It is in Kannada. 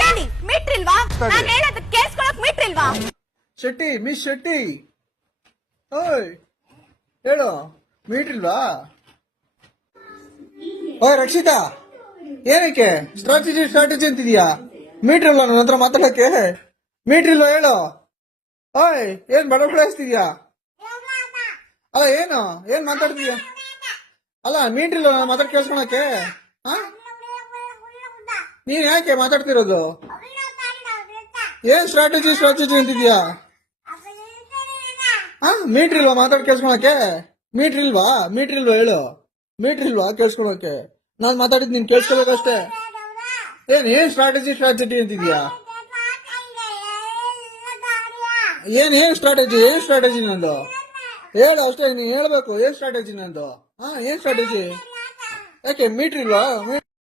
ಹೇಳಿ ಮೀಟ್ರ್ ಇಲ್ವಾ? ನಾನು ಹೇಳೋದು ಕೇಳಿಸ್ಕೊಳಕ್ ಮೀಟ್ರ್ ಇಲ್ವಾ? ಶೆಟ್ಟಿ, ಮಿಸ್ ಶೆಟ್ಟಿ, ಓಯ್ ಹೇಳು, ಮೀಟ್ರ್ ಇಲ್ವಾ? ಓಯ್ ರಕ್ಷಿತಾ, ಏನಕ್ಕೆ ಸ್ಟ್ರಾಟಜಿ ಅಂತಿದ್ಯಾ? ಮೀಟ್ರ್ ಇಲ್ವಾ ನನ್ನ ಹತ್ರ ಮಾತಾಡಕ್ಕೆ? ಮೀಟ್ರ್ ಇಲ್ವಾ ಹೇಳು? ಓಯ್ ಏನ್ ಬಡಬಡ ಹಚ್ತಿದ್ಯಾ? ಅಲ್ಲ ಏನ್ ಮಾತಾಡ್ತಿದ್ಯಾ? ಅಲ್ಲ ಮೀಟ್ರ್ ಇಲ್ವಾ ನಾನು ಮಾತಾಡ್ ಕೇಳಿಸ್ಕೊಳಕ್ಕೆ? ನೀನ್ ಯಾಕೆ ಮಾತಾಡ್ತಿರೋದು? ಏನ್ ಸ್ಟ್ರಾಟಜಿ ಅಂತಿದ್ಯಾ? ಮೀಟ್ರ್ ಇಲ್ವಾ ಮಾತಾಡ್ ಕೇಳಿಸ್ಕೊಳಕ್ಕೆ? ಮೀಟ್ರ್ ಇಲ್ವಾ ಹೇಳು? ಮೀಟ್ರ್ ಇಲ್ವಾ ಕೇಳಿಸ್ಕೊಳಕ್ಕೆ? ನಾನ್ ಮಾತಾಡಿದ್ ನೀನ್ ಕೇಳಿಸ್ಕೊಬೇಕಷ್ಟೇ. ಏನ್ ಸ್ಟ್ರಾಟಜಿ ಅಂತಿದ್ಯಾ? ಏನ್ ಸ್ಟ್ರಾಟಜಿ ನಂದು? ಹೇಳು ಅಷ್ಟೇ, ನೀನ್ ಹೇಳ್ಬೇಕು. ಏನ್ ಸ್ಟ್ರಾಟಜಿ ನಂದು? ಏನ್ ಸ್ಟ್ರಾಟಜಿ? ಯಾಕೆ ಮೀಟ್ರ್ ಇಲ್ವಾ?